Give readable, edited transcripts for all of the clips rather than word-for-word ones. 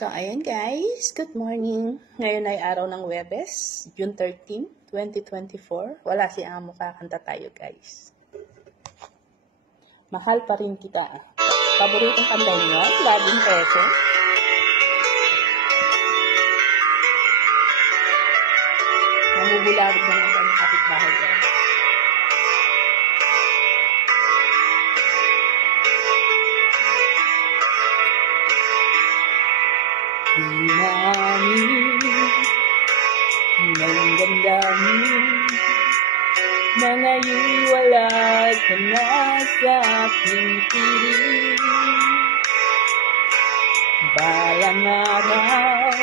So, ayan guys, good morning. Ngayon ay araw ng Webes, June 13, 2024. Wala si Amo, kakanta tayo guys. Mahal pa rin kita. Paboritong kanta niyo, Laging Peso. Namubulawag na ng kanyang kapitbahay guys. Di namin ngayong damdamin na ngayon wala ka na sa aking piling. Balang araw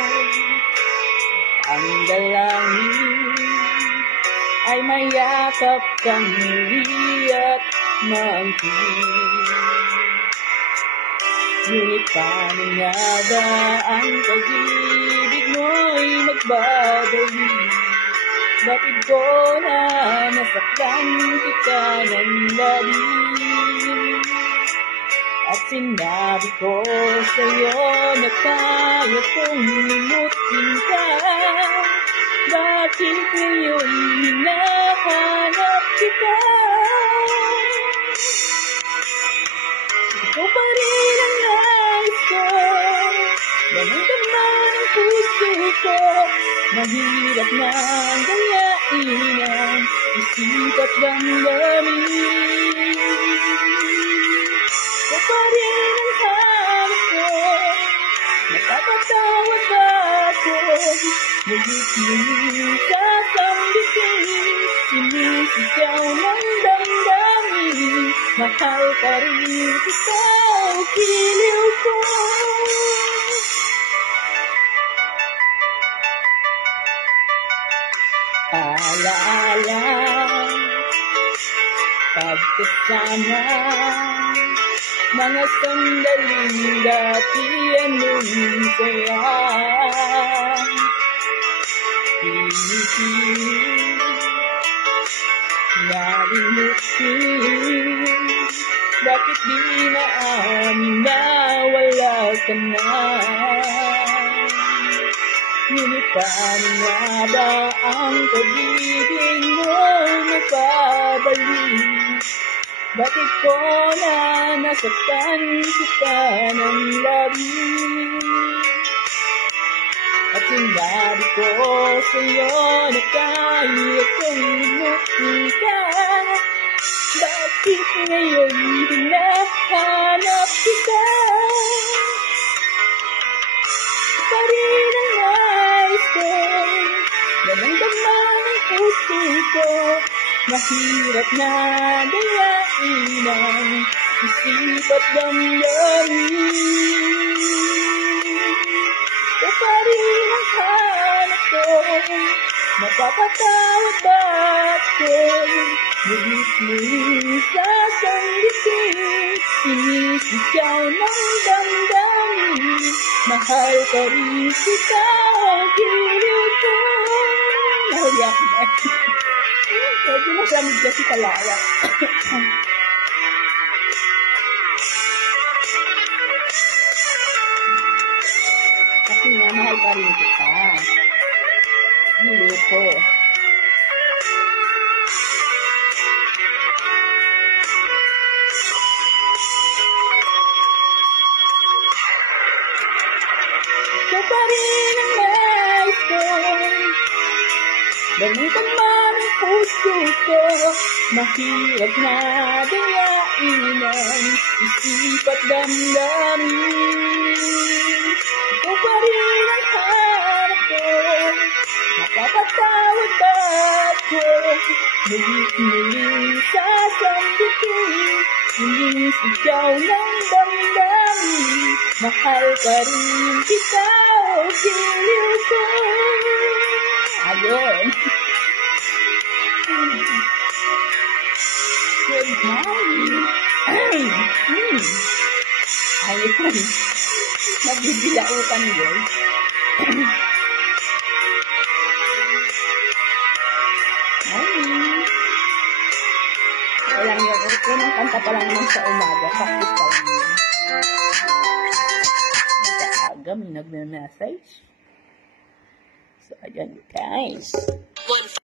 ang dalangin ay mayakap kang muli at maangkin. Ngunit paano nga ba ang pag-ibig mo'y magbabalik? Bakit ko na nasaktan kita ng labis? At sinabi ko sa'yo na kaya kong limutin ka. Bakit ngayon hinahanap kita? Ikaw pa rin ang nais ko, damang-daman ang puso ko. Mahirap na gayain ang isip at damdamin. Ikaw pa rin ang hanap ko, napapatawad ba ako? Nagiging sasambitin, sinisigaw ng damdamin. Mahal pa rin kita, o giliw ko. Alaala, pagkasama, mga sandaling dati anong saya. Pinitin, nalimutin, bakit di naamin na wala ka na? Ngunit paano nga ba ang pag-ibig mo'y napabalik? Bakit ko na nasaktan kita ng labis? At sinabi ko sa'yo na kaya kong limutin ka. Bakit ngayon hinahanap kita? Pa rin ang nais ko, damang-daman ang puso ko. Mahirap na gayain ang isip at damdamin. Ikaw pa rin ang hanap ko, napapatawad ba ako? Nagiging sasambitin, sinisigaw ng damdamin. Mahal pa rin kita, o giliw ko. Nahuliyak na. Pwede masamid kasi kalaya. Kasi nga, mahal pa rin kita. Giliw ko. Ikaw pa rin ang nais ko, damang-daman ang puso ko. Mahirap na gayain ang isip at damdamin. Ikaw pa rin ang hanap ko, napapatawad ba ako? Mulit-mulit sasambitin, sinisigaw ng damdamin. Mahal pa rin kita, o giliw ko. Ayun. Good morning. Ayun. Nagbibilaukan yun. Morning. Walang yun. Unang kanta pa lang naman sa umaga. Practice pa lang yun. maaga may nagme-message. So, ayan guys.